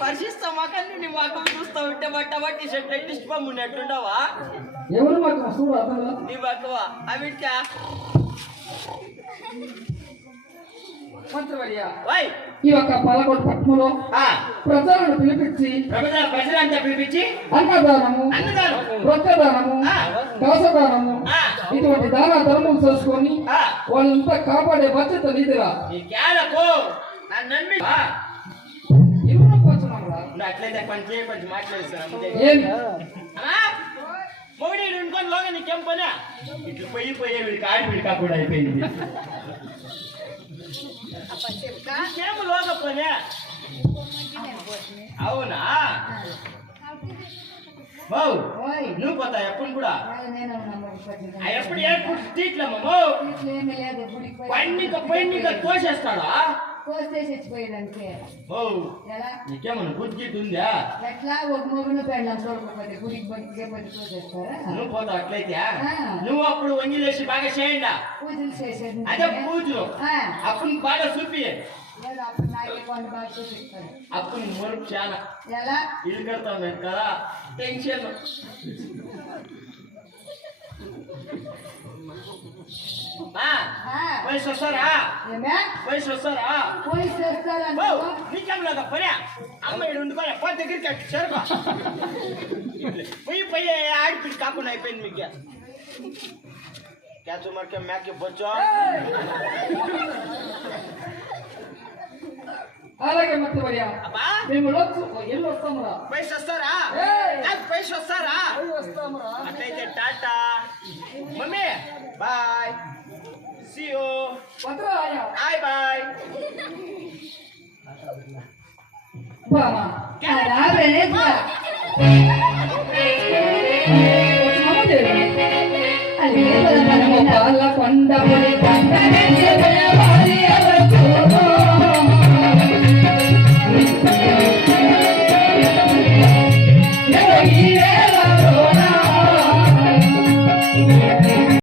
పరిశిస్తా మాకని నీ మాకు చూస్తా ఉంటే బట్టి షర్ట్ ఎట్టిస్ట్ పమ్మున్నట్టుండవా ఎవరు మాకు నీ మాకువా అవిట్కా ఈ యొక్క పాలకోట పట్టణంలో ప్రజలను పిలిపించి ప్రజలంతా పిలిపించి అన్నదానము రొక్కదానము కలసదానము ఇటువంటి దాన ధర్మం చేసుకొని వాళ్ళంతా కాపాడే బాధ్యత నీదిరా అట్లయితే పంచి మాట్లాడుతున్నా మొగడి ఉండుకొని లోగా నీకేం పనా ఇట్లు పోయి వీడికి ఆడి వీడికా కూడా అయిపోయింది ఏం లోగ పనా అవునా నువ్వు పోతా ఎప్పుడు కూడా ఎప్పుడు ఏర్పడు తీట్లమ్మో పండిక కోసేస్తాడా కోసేసిపోయేదానికి నీకేమన్నా బుద్ధి ఉందా ఎట్లా ఒక మొగుడు పెళ్ళం చూడకపోతే గుడికి కోసేస్తారా నువ్వు పోతావు అట్లయితే నువ్వు అప్పుడు వంగిలేసి బాగా చేయండి పూజలు చేసేది అదే పూజలు అప్పుడు బాగా చూపి అప్పుడు నాకే కొండ బాగా చూపిస్తాను అప్పుడు మురుపు చాలా ఎలా ఇల్లు కడతాం మేము కదా టెన్షన్ వయసు వస్తారా వయసు వస్తారా నీకేం లేదా పని అమ్మాయి ఉండుకోలే పో దగ్గరికి సరుకో పోయి ఆడిపిడి కాకుండా అయిపోయింది మీకు క్యా తుమార్ కే మ్యాకే బచ్చో అలాగే మత్త మరియా మేము ఎల్లు వస్తామురా పైస వస్తారా పైస వస్తారా అట్లయితే tata mummy bye see you bye bye బామా కొండ